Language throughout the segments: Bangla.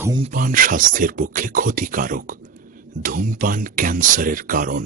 ধূমপান স্বাস্থ্যের পক্ষে ক্ষতিকারক। ধূমপান ক্যান্সারের কারণ।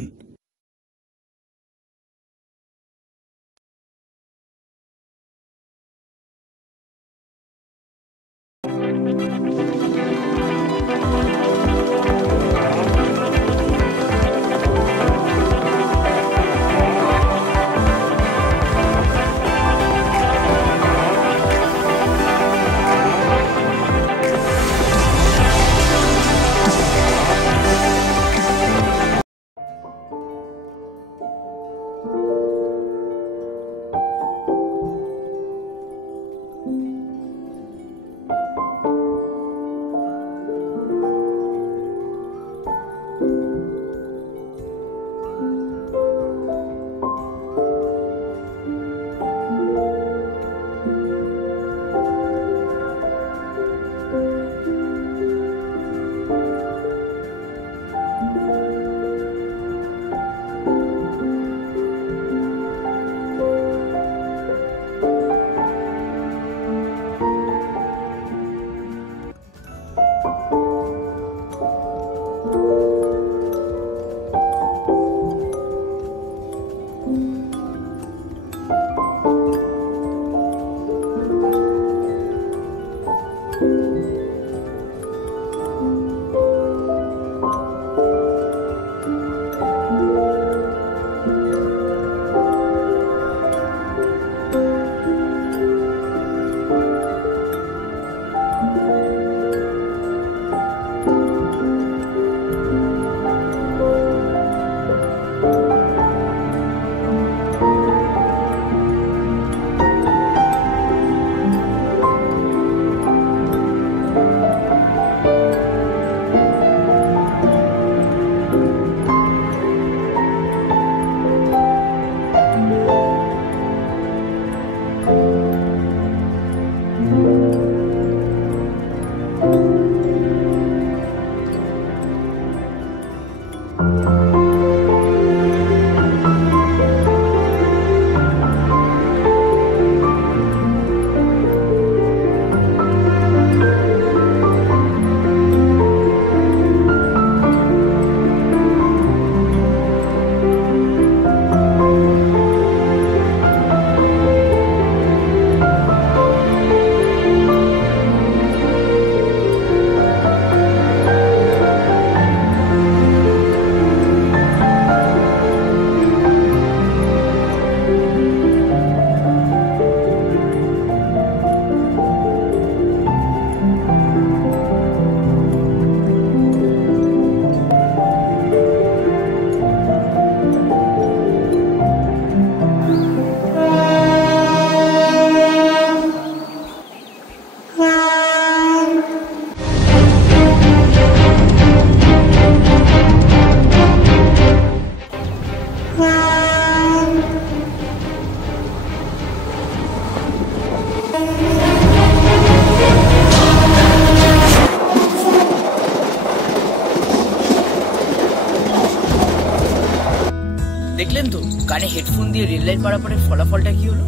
দেখলেন তো কানে হেডফোন দিয়ে রেল লাইন পারাপারের ফলাফলটা কি হলো?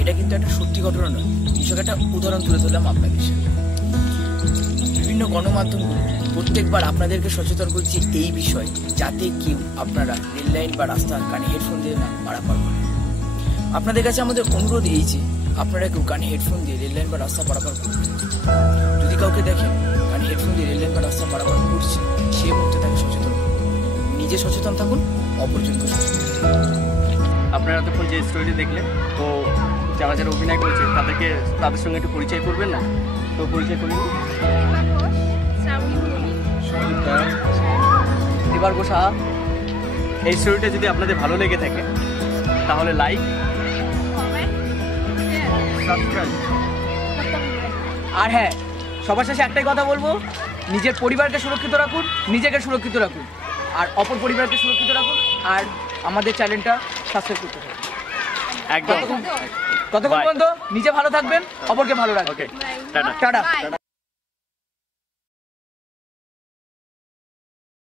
এটা কিন্তু একটা সত্যি ঘটনা নয়, কৃষক একটা উদাহরণ তুলে ধরলাম আপনাদের সাথে। বিভিন্ন গণমাধ্যমগুলো প্রত্যেকবার আপনাদেরকে সচেতন করছি এই বিষয়ে, যাতে কেউ আপনারা রেল লাইন বা রাস্তার কানে হেডফোন দিয়ে না পারাপার করেন। আপনাদের কাছে আমাদের অনুরোধ এই যে আপনারা কেউ কানে হেডফোন দিয়ে রেল লাইন বা রাস্তা পারাপার করবেন। যদি কাউকে দেখেন কানে হেডফোন দিয়ে রেল লাইন বা রাস্তা পারাপার করছে, সে মুহূর্তে তাকে সচেতন করুন। নিজে সচেতন থাকুন, অপরজনকে সচেতন। আপনারা তখন যে স্টোরিটি দেখলেন, তো যারা যারা অভিনয় করেছে তাদের সঙ্গে একটু পরিচয় করবেন না? তো পরিচয় করুন। এবার বসা। এই স্টোরিটা যদি আপনাদের ভালো লেগে থাকে তাহলে লাইক, সাবস্ক্রাইব। আর হ্যাঁ, সবার শেষে একটাই কথা বলবো, নিজের পরিবারকে সুরক্ষিত রাখুন, নিজেকে সুরক্ষিত রাখুন, আর অপর পরিবারকে সুরক্ষিত রাখুন, আর আমাদের চ্যানেলটা সাবস্ক্রাইব করতে থাকুন। একদম। ততক্ষণ পর্যন্ত নিজে ভালো থাকবেন, অপরকে ভালো রাখবেন। ওকে, টাটা। টাটা।